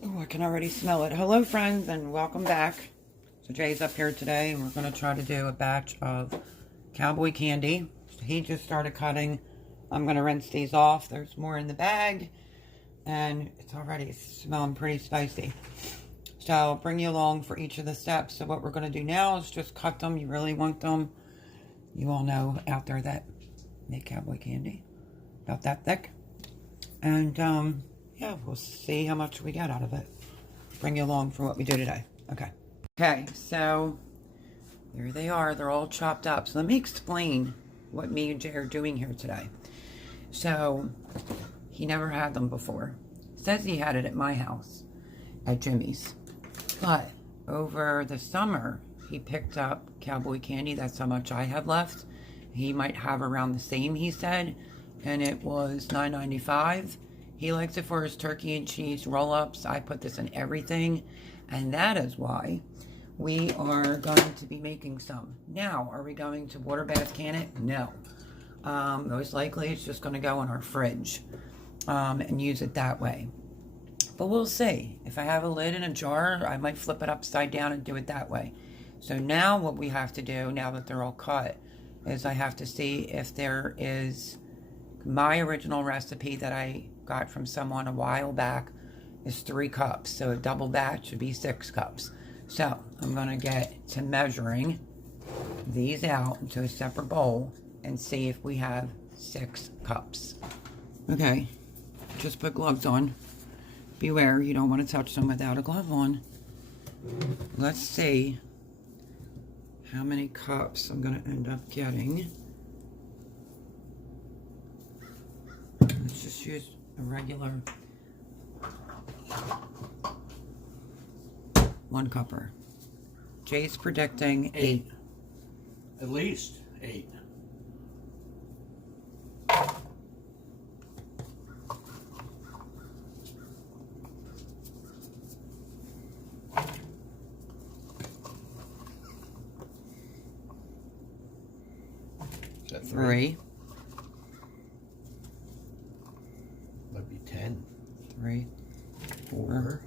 Oh, I can already smell it. Hello, friends, and welcome back. So Jay's up here today, and we're going to try to do a batch of Cowboy candy. He just started cutting. I'm going to rinse these off. There's more in the bag, and it's already smelling pretty spicy. So I'll bring you along for each of the steps. So what we're going to do now is just cut them. You really want them. You all know out there that make Cowboy candy. About that thick. And, yeah, we'll see how much we get out of it. Bring you along for what we do today. Okay, so there they are. They're all chopped up. So let me explain what me and Jay are doing here today. So he never had them before. Says he had it at my house, at Jimmy's. But over the summer, he picked up Cowboy candy. That's how much I have left. He might have around the same, he said. And it was $9.95. He likes it for his turkey and cheese roll-ups. I put this in everything, and that is why we are going to be making some. Now, are we going to water bath can it? No. Most likely it's just going to go in our fridge and use it that way. But we'll see. If I have a lid in a jar, I might flip it upside down and do it that way. So now what we have to do, now that they're all cut, is I have to see if there is my original recipe that I got from someone a while back is 3 cups. So a double batch would be 6 cups. So I'm going to get to measuring these out into a separate bowl and see if we have 6 cups. Okay, just put gloves on. Beware, you don't want to touch them without a glove on. Let's see how many cups I'm going to end up getting. Let's just use a regular 1 cupper. Jay's predicting 8. At least 8. Is that 3? Might be 10. 3, 4.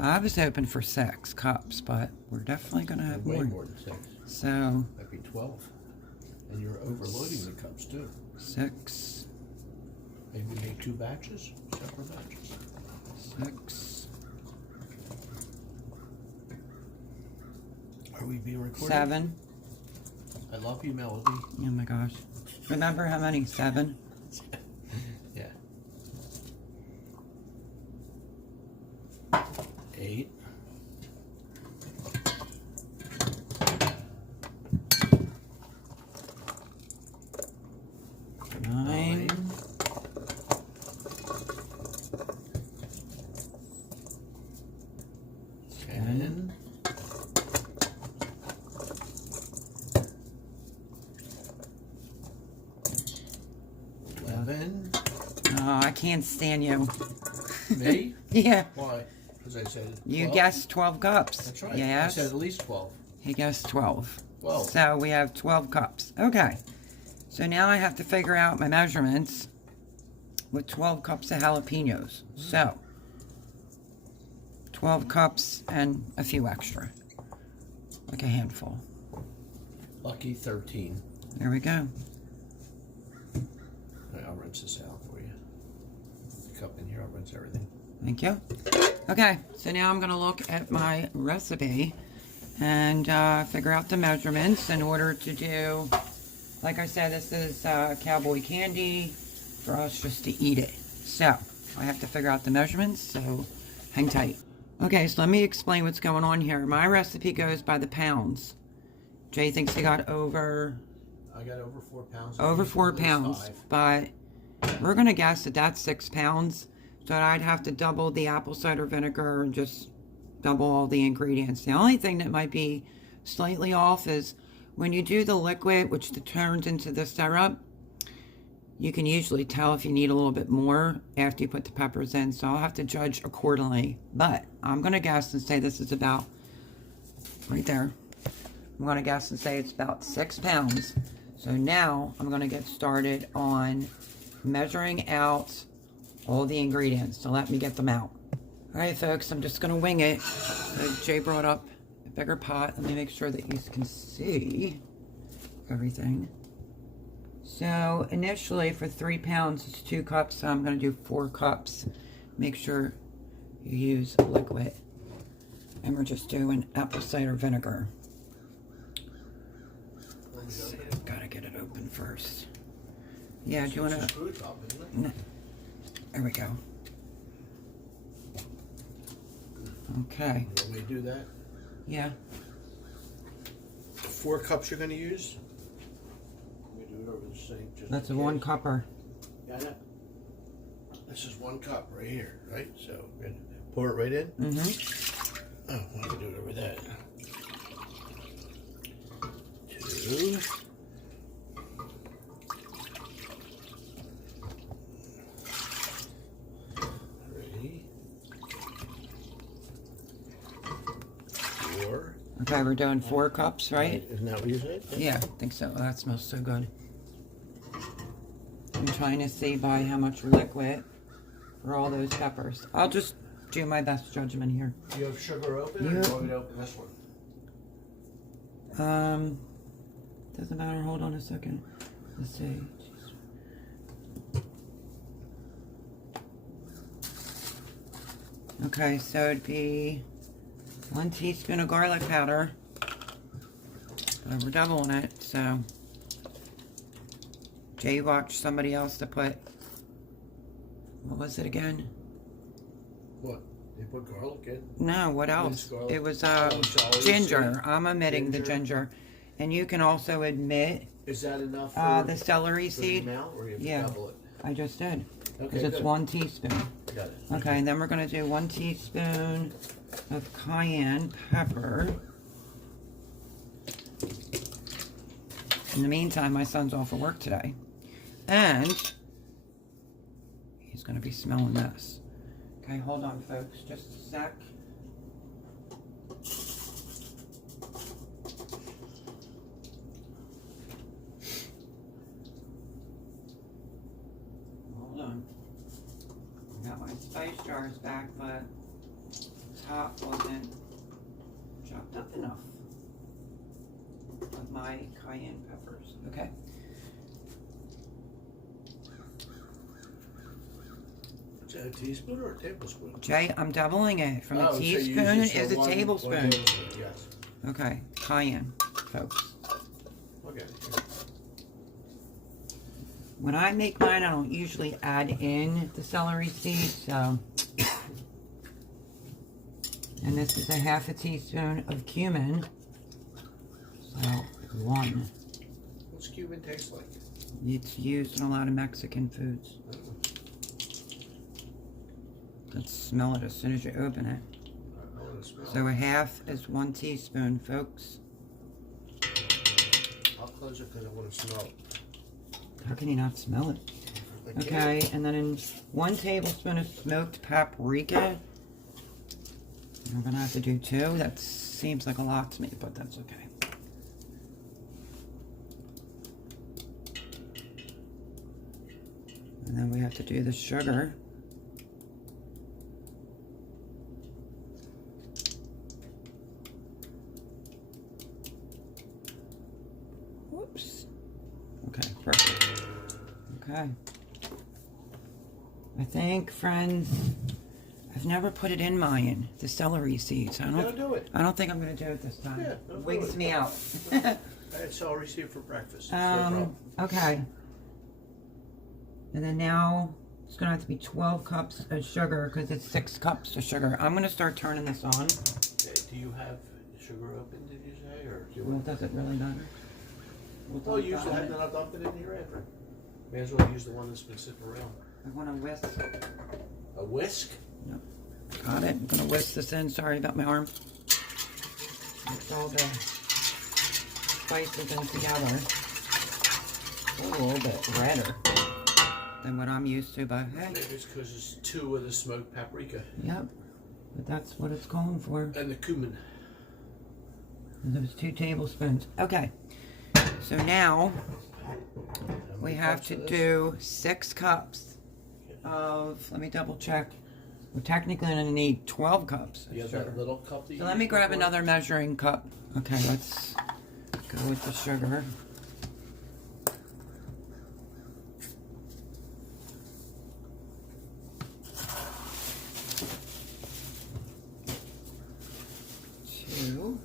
I was hoping for 6 cups, but we're definitely going to have Way more. more than 6. So, That'd be 12. And you're overloading the cups too. 6, Maybe make 2 batches, separate batches. 6, Are we being recorded? 7. I love you, Melody. Oh my gosh. Remember how many? 7? Yeah. 8. 9. 10. 11. Oh, I can't stand you. Me? Yeah. Why? Because I said 12. You guessed 12 cups. That's right. Yes. I said at least 12. He guessed 12. 12. So we have 12 cups. Okay. So now I have to figure out my measurements with 12 cups of jalapenos. So 12 cups and a few extra. Like a handful. Lucky 13. There we go. Right, I'll rinse this out for you. The cup in here, I'll rinse everything. Thank you. Okay, so now I'm going to look at my recipe and figure out the measurements in order to do, like I said, this is Cowboy candy for us just to eat it. So I have to figure out the measurements, so hang tight. Okay, so let me explain what's going on here. My recipe goes by the pounds. Jay thinks he got over... I got over 4 pounds. Over 4 pounds, but we're going to guess that that's 6 pounds. So I'd have to double the apple cider vinegar and just double all the ingredients. The only thing that might be slightly off is when you do the liquid, which turns into the syrup, you can usually tell if you need a little bit more after you put the peppers in. So I'll have to judge accordingly. But I'm going to guess and say this is about right there. I'm going to guess and say it's about 6 pounds. So now I'm going to get started on measuring out all the ingredients. So let me get them out. All right, folks, I'm just going to wing it. Jay brought up a bigger pot. Let me make sure that you can see everything. So initially for 3 pounds, it's 2 cups. So I'm going to do 4 cups. Make sure you use liquid. And we're just doing apple cider vinegar. So, gotta get it open first. Yeah, do you want to? No. There we go. Okay. You want me to do that? Yeah. 4 cups you're going to use? Let me do it over the sink. Just That's a 1 cupper. Yeah, I know. This is 1 cup right here, right? So, pour it right in? Mm-hmm. Oh, I can do it over that. 2. 3. 4. Okay, we're doing 4 cups, right? Isn't that what you said? Yeah, I think so. Oh, that smells so good. I'm trying to see by how much liquid for all those peppers. I'll just do my best judgment here. Do you have sugar open or do you want me to open this one? Doesn't matter. Hold on a second. Let's see. Okay, so it'd be 1 teaspoon of garlic powder. But we're doubling it, so Jay watched somebody else to put, what was it again? What? They put garlic in? No, what else? It was ginger. I'm omitting the ginger. And you can also admit is that enough for the celery seed. the amount, or you have Yeah, to double it? I just did. Because Okay, it's good. 1 teaspoon. Got it. Okay, and then we're going to do 1 teaspoon of cayenne pepper. In the meantime, my son's off of work today. And he's going to be smelling this. Okay, hold on, folks. Just a sec. Hold on. I got my spice jars back, but the top wasn't chopped up enough of my cayenne peppers. Okay. Is that a teaspoon or a tablespoon? Jay, I'm doubling it. From a so you teaspoon use is a one tablespoon. Yes. Okay, cayenne, folks. Okay. When I make mine, I don't usually add in the celery seeds, so. And this is a 1/2 teaspoon of cumin. So, 1. What's cumin taste like? It's used in a lot of Mexican foods. Let's smell it as soon as you open it. I want to smell So a 1/2 is 1 teaspoon, folks. I'll close it because I want to smell it. How can you not smell it? I can't. Okay, and then in 1 tablespoon of smoked paprika. We're gonna have to do 2. That seems like a lot to me, but that's okay. And then we have to do the sugar. Whoops. Okay, perfect. Okay. I think, friends, I've never put it in mine, the celery seeds. No, do it. I don't think I'm going to do it this time. Yeah, no, do Wigs it. me out. I had celery seed for breakfast. It's no problem. Okay. And then now it's going to have to be 12 cups of sugar because it's 6 cups of sugar. I'm going to start turning this on. Okay, do you have sugar open, did you say? Or do you Well, does it really matter? Well, use the head, then I'll dump it in here after. May as well use the one that's been sitting around. I want to whisk. A whisk? Yep. Got it. I'm going to whisk this in. Sorry about my arm. Mix all the spices in together. A little bit redder than what I'm used to, but hey. Maybe it's because it's 2 of the smoked paprika. Yep. But that's what it's calling for. And the cumin. Those 2 tablespoons. Okay. So now we have to do 6 cups of, let me double check. We're technically going to need 12 cups. You have that little cup that you So let me use grab before? another measuring cup. Okay, let's go with the sugar. Two.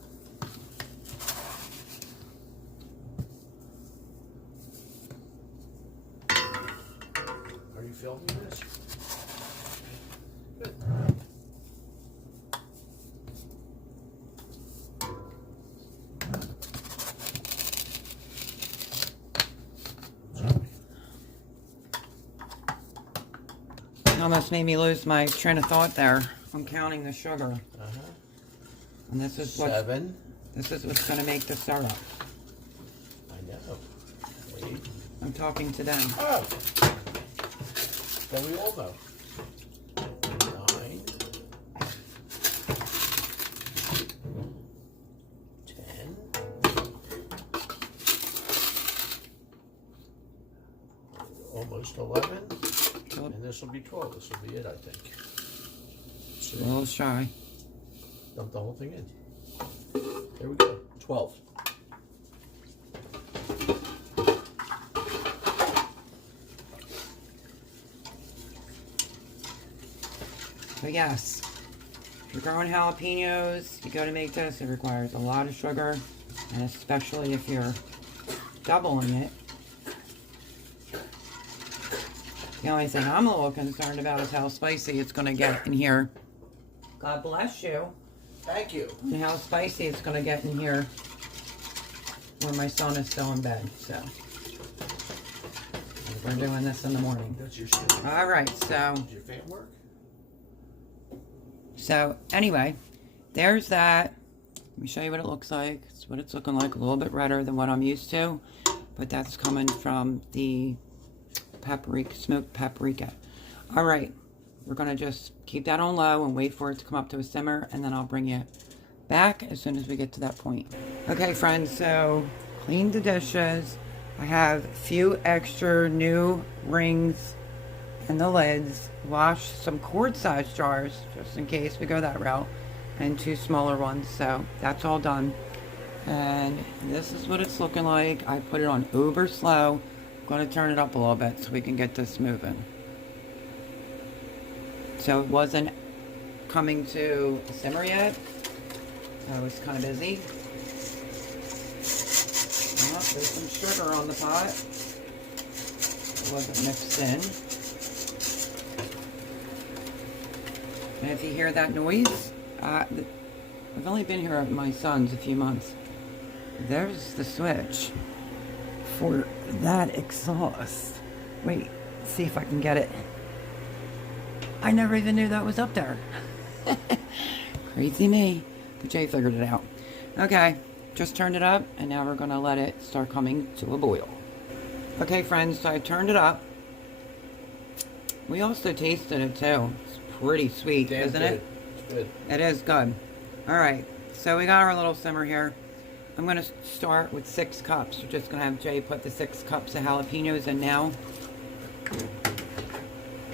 Are you filming this? Good. Almost made me lose my train of thought there. I'm counting the sugar. And this is what 7. this is what's going to make the syrup. I know. 8. I'm talking to them. Oh! Then we all know. 9. 10. Almost 11. And this will be 12. This will be it, I think. A little shy. Dump the whole thing in. There we go. 12. So yes, if you're growing jalapenos, you go to make this, it requires a lot of sugar, and especially if you're doubling it. The only thing I'm a little concerned about is how spicy it's going to get in here. God bless you. Thank you. And how spicy it's going to get in here when my son is still in bed. So we're doing this in the morning. That's your shit. All right, so Does your fan work? anyway, there's that. Let me show you what it looks like. It's what it's looking like, a little bit redder than what I'm used to, but that's coming from the paprika, smoked paprika. All right, we're gonna just keep that on low and wait for it to come up to a simmer, and then I'll bring you back as soon as we get to that point. Okay, friends, so cleaned the dishes. I have a few extra new rings and the lids. Washed some quart-sized jars just in case we go that route, and 2 smaller ones. So that's all done. And this is what it's looking like. I put it on uber slow. I'm going to turn it up a little bit so we can get this moving. So it wasn't coming to a simmer yet. I was kind of busy. Oh, there's some sugar on the pot. It wasn't mixed in. And if you hear that noise, I've only been here at my son's a few months. There's the switch for that exhaust. Wait, see if I can get it. I never even knew that was up there. Crazy me. But Jay figured it out. Okay, just turned it up, and now we're gonna let it start coming to a boil. Okay, friends, so I turned it up. We also tasted it too. It's pretty sweet, Damn isn't good. it? It's good. It is good. All right, so we got our little simmer here. I'm gonna start with 6 cups. We're just gonna have Jay put the 6 cups of jalapenos in now,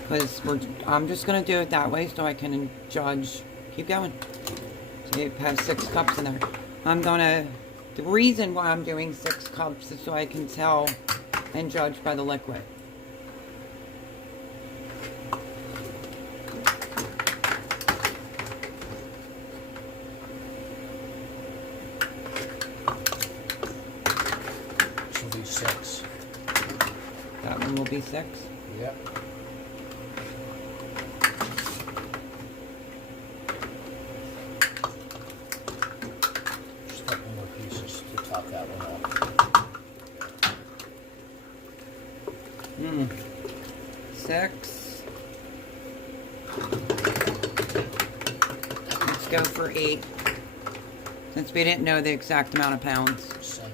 because I'm just gonna do it that way so I can judge. Keep going. So you have 6 cups in there. The reason why I'm doing 6 cups is so I can tell and judge by the liquid. This will be 6. That one will be 6. Yep. Just a couple more pieces to top that one off. 6. Let's go for 8. Since we didn't know the exact amount of pounds. 7.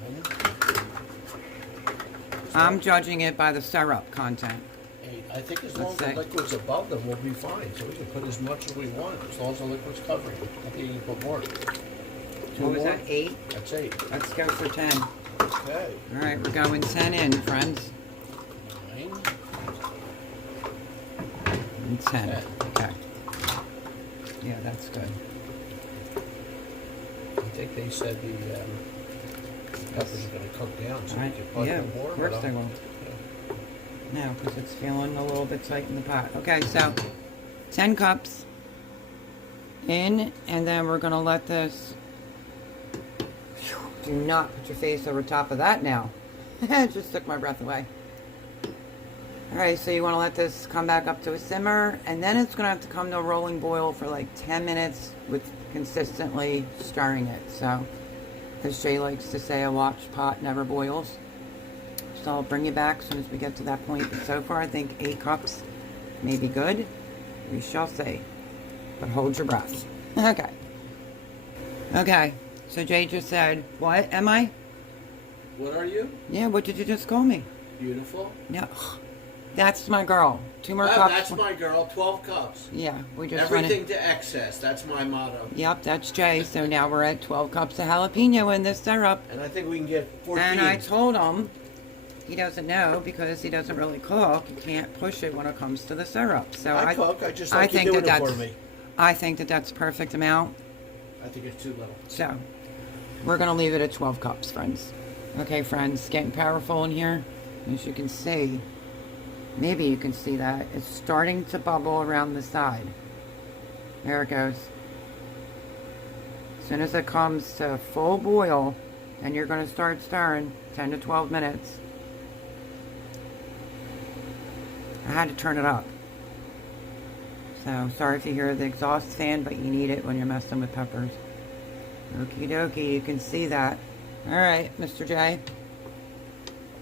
I'm judging it by the syrup content. 8. I think as long as Let's the see. liquid's above them, we'll be fine. So we can put as much as we want, as long as the liquid's covering it. I think you can put more. 2 What was more? that, 8? I That's 8. Let's go for 10. Okay. All right, we're going 10 in, friends. 9. And 10. 10. Okay. Yeah, that's good. I think they said the peppers are going to cook down, so All we right. can put Yeah, them more. of course they will. Yeah. No, because it's feeling a little bit tight in the pot. Okay, so 10 cups in, and then we're going to let this... Do not put your face over top of that now. It just took my breath away. Alright, so you want to let this come back up to a simmer, and then it's going to have to come to a rolling boil for like 10 minutes with consistently stirring it. So, as Jay likes to say, a watch pot never boils. So I'll bring you back as soon as we get to that point. But so far, I think 8 cups may be good. We shall see. But hold your breath. Okay. Okay. So Jay just said, what am I? What are you? Yeah, what did you just call me? Beautiful. Yeah. That's my girl. 2 more Oh, cups. that's my girl. 12 cups. Yeah, we just Everything to excess. That's my motto. Yep, that's Jay. So now we're at 12 cups of jalapeno in this syrup. And I think we can get 14. And I told him he doesn't know because he doesn't really cook. You can't push it when it comes to the syrup. So I cook. I just I like you think doing that it for that's- me. I think that that's perfect amount. I think it's too little. So we're going to leave it at 12 cups, friends. Okay, friends, it's getting powerful in here. As you can see, maybe you can see that. It's starting to bubble around the side. There it goes. As soon as it comes to full boil, then you're going to start stirring 10 to 12 minutes. I had to turn it up. So, sorry if you hear the exhaust fan, but you need it when you're messing with peppers. Okie dokie, you can see that. Alright, Mr. J.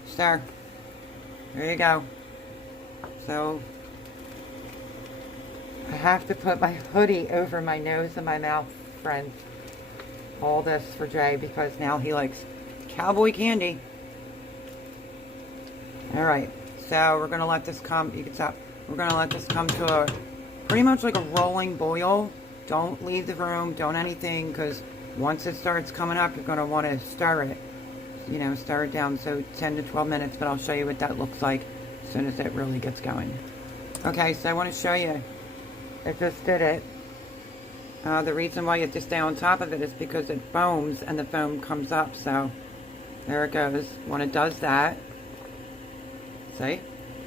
Stir. There you go. So, I have to put my hoodie over my nose and my mouth, friends. All this for Jay because now he likes Cowboy candy. Alright, so we're going to let this come, you can stop. We're going to let this come to a, pretty much like a rolling boil. Don't leave the room, don't anything, because once it starts coming up, you're going to want to stir it. You know, stir it down, so 10 to 12 minutes, but I'll show you what that looks like as soon as it really gets going. Okay, so I want to show you. I just did it. The reason why you have to stay on top of it is because it foams and the foam comes up, so there it goes. When it does that, see,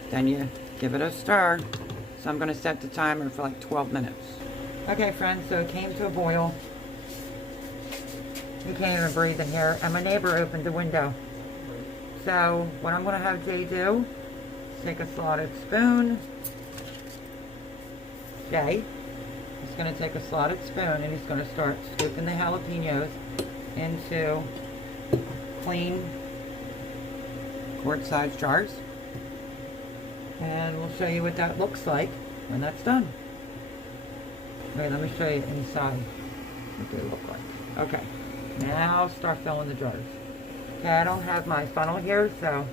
then you give it a stir. So I'm going to set the timer for like 12 minutes. Okay, friends, so it came to a boil. You can't even breathe in here. And my neighbor opened the window. So what I'm going to have Jay do is take a slotted spoon. Jay is going to take a slotted spoon and he's going to start scooping the jalapenos into clean quart-sized jars. And we'll show you what that looks like when that's done. Wait, let me show you inside what they look like. Okay. Now start filling the jars. Okay, I don't have my funnel here, so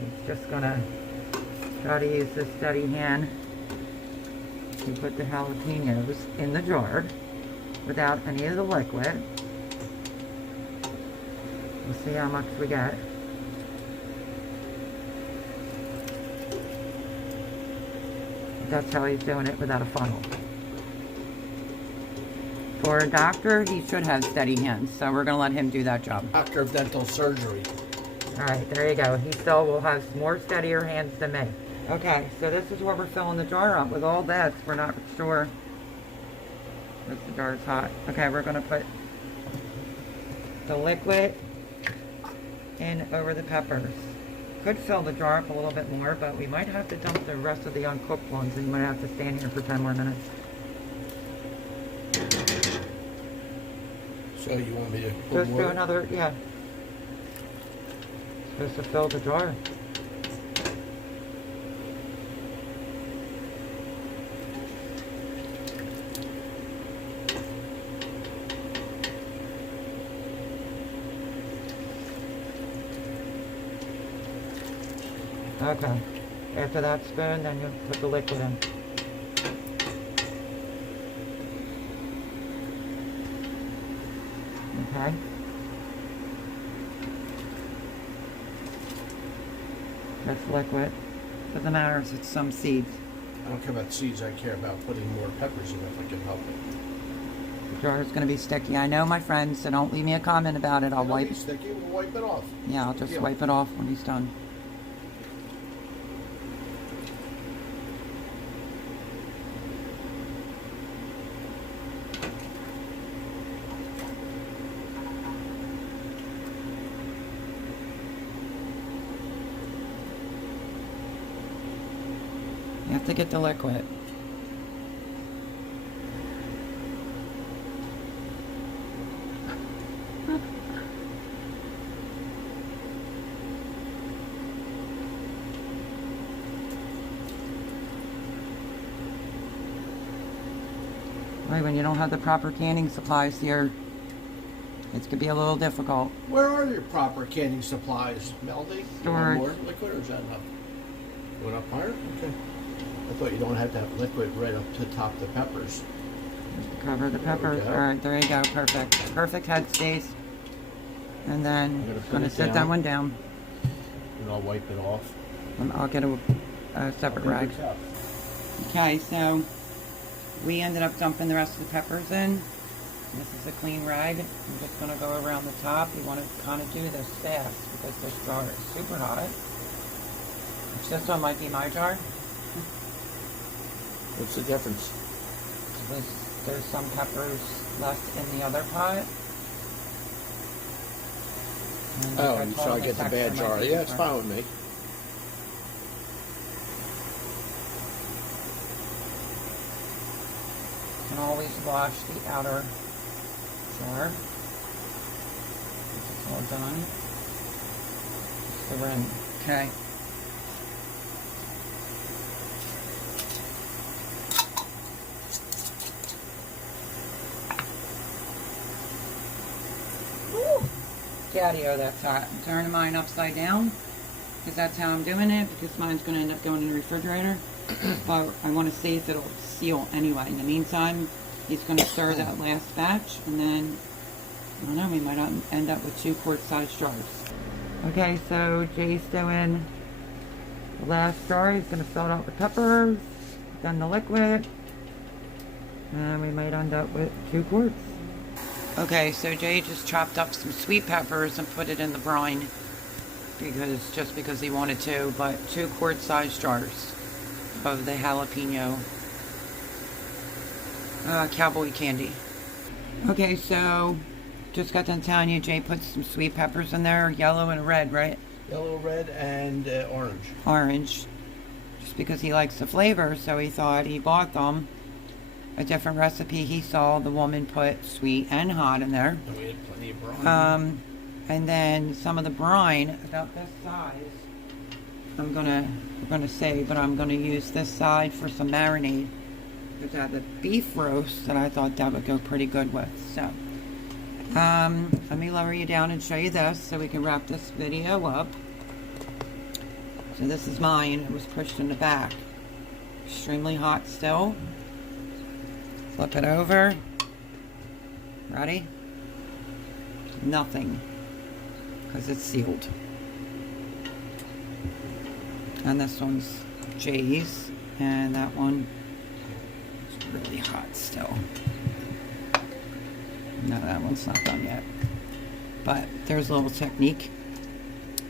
he's just gonna try to use this steady hand to put the jalapenos in the jar without any of the liquid. We'll see how much we get. That's how he's doing it without a funnel. For a doctor, he should have steady hands, so we're going to let him do that job. Doctor of dental surgery. Alright, there you go. He still will have more steadier hands than me. Okay, so this is where we're filling the jar up. With all this, we're not sure if the jar is hot. Okay, we're going to put the liquid in over the peppers. Could fill the jar up a little bit more, but we might have to dump the rest of the uncooked ones, and you might have to stand here for 10 more minutes. So you want me to put Just do more? another, yeah. Supposed to fill the jar. Okay. After that spoon, then you put the liquid in. Okay. That's liquid. Doesn't matter if it's some seeds. I don't care about seeds. I care about putting more peppers in if I can help it. The jar is going to be sticky. I know, my friends, so don't leave me a comment about it. I'll wipe it. Sticky. We'll wipe it off. Yeah, I'll just wipe it off when he's done. You have to get the liquid. Right, when you don't have the proper canning supplies here, it could be a little difficult. Where are your proper canning supplies, Melody? Storage. More liquid, or is that enough? Went up higher? Okay. I thought you don't have to have liquid right up to top the peppers. Cover the peppers. All right, there you go. Perfect. Perfect headspace. And then I'm going to set that one down. And I'll wipe it off. I'll get a separate rag. Okay, so we ended up dumping the rest of the peppers in. This is a clean rag. I'm just going to go around the top. You want to kind of do this fast because this jar is super hot. Which this one might be my jar. What's the difference? There's some peppers left in the other pot. And so I get the bad jar. Yeah, it's fine with me. You can always wash the outer jar. It's all done. It's the rim. Okay. Daddy-o, that's hot. I'm turning mine upside down because that's how I'm doing it, because mine's going to end up going in the refrigerator. But I want to see if it'll seal anyway. In the meantime, he's going to stir that last batch, and then, I don't know, we might end up with 2 quart-size jars. Okay, so Jay's doing the last jar. He's going to fill it up with peppers, then the liquid, and we might end up with 2 quarts. Okay, so Jay just chopped up some sweet peppers and put it in the brine because he wanted to, but 2 quart-size jars of the jalapeno Cowboy candy. Okay, so just got done telling you Jay put some sweet peppers in there, yellow and red, right? Yellow, red, and orange. Orange, just because he likes the flavor, so he thought he bought them. A different recipe he saw, the woman put sweet and hot in there. And we had plenty of brine. And then some of the brine, about this size, we're gonna save, but I'm gonna use this side for some marinade. Because I have the beef roast that I thought that would go pretty good with. So, let me lower you down and show you this so we can wrap this video up. So this is mine. It was pushed in the back. Extremely hot still. Flip it over. Ready? Nothing. Because it's sealed. And this one's Jay's. And that one is really hot still. No, that one's not done yet. But there's a little technique.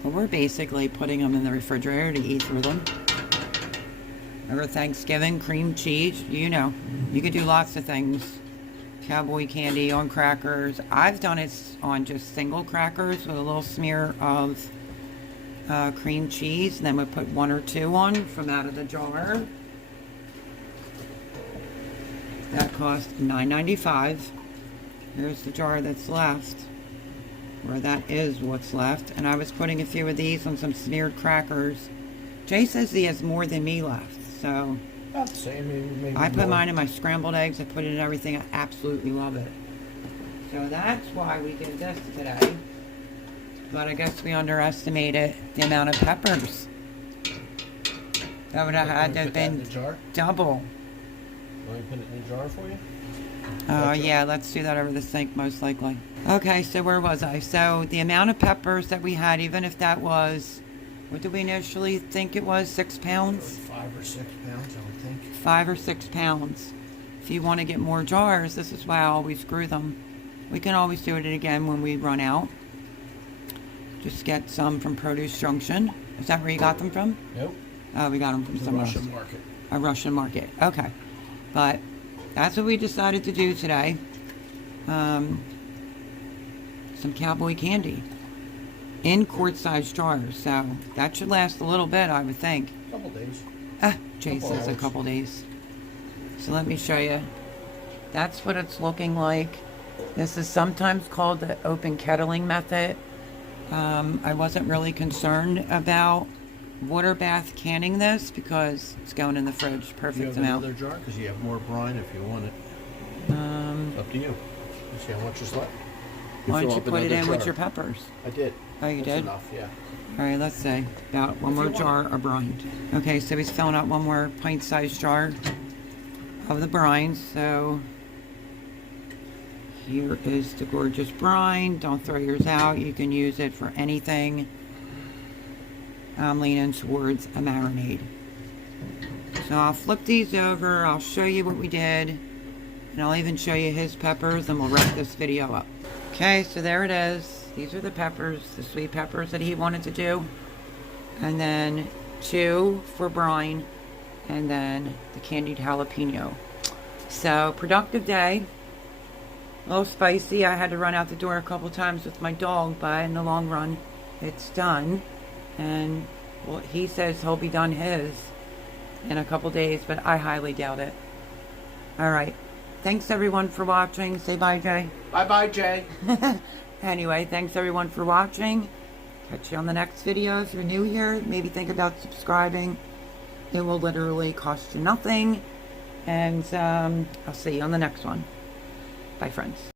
But we're basically putting them in the refrigerator to eat through them. Over Thanksgiving, cream cheese, you know, you could do lots of things. Cowboy candy on crackers. I've done it on just single crackers with a little smear of cream cheese. And then we put 1 or 2 on from out of the jar. That cost $9.95. Here's the jar that's left. Or that is what's left. And I was putting a few of these on some smeared crackers. Jay says he has more than me left. So About the same, maybe I put more. mine in my scrambled eggs. I put it in everything. I absolutely love it. So that's why we did this today. But I guess we underestimated the amount of peppers. That would have had to have been double. Want me to put it in the jar for you? Oh yeah, let's do that over the sink most likely. Okay, so where was I? So the amount of peppers that we had, even if that was, what did we initially think it was, 6 pounds? 5 or 6 pounds, I would think. 5 or 6 pounds. If you want to get more jars, this is why I always screw them. We can always do it again when we run out. Just get some from Produce Junction. Is that where you got them from? Nope. Oh, we got them from somewhere else. Russian market. A Russian market. Okay. But that's what we decided to do today. Some Cowboy candy in quart-sized jars. So that should last a little bit, I would think. Couple days. Jay Couple says a hours. couple days. So let me show you. That's what it's looking like. This is sometimes called the open kettling method. I wasn't really concerned about water bath canning this because it's going in the fridge. Do you Perfect have amount. another jar? Because you have more brine if you want it. Up to you. You see how much is left? Why don't fill you up put it another in with jar. your peppers? I did. Oh, you That's did? enough, yeah. All right, let's say about one more jar of brine. Okay, so he's filling out one more pint-sized jar of the brine. So here is the gorgeous brine. Don't throw yours out. You can use it for anything. I'm leaning towards a marinade. So I'll flip these over. I'll show you what we did. And I'll even show you his peppers and we'll wrap this video up. Okay, so there it is. These are the peppers, the sweet peppers that he wanted to do. And then 2 for brine. And then the candied jalapeno. So, productive day. A little spicy. I had to run out the door a couple times with my dog, but in the long run, it's done. And well, he says he'll be done his in a couple days, but I highly doubt it. All right. Thanks everyone for watching. Say bye, Jay. Bye-bye, Jay. Anyway, thanks everyone for watching. Catch you on the next video. If you're new here, maybe think about subscribing. It will literally cost you nothing. And I'll see you on the next one. Bye, friends.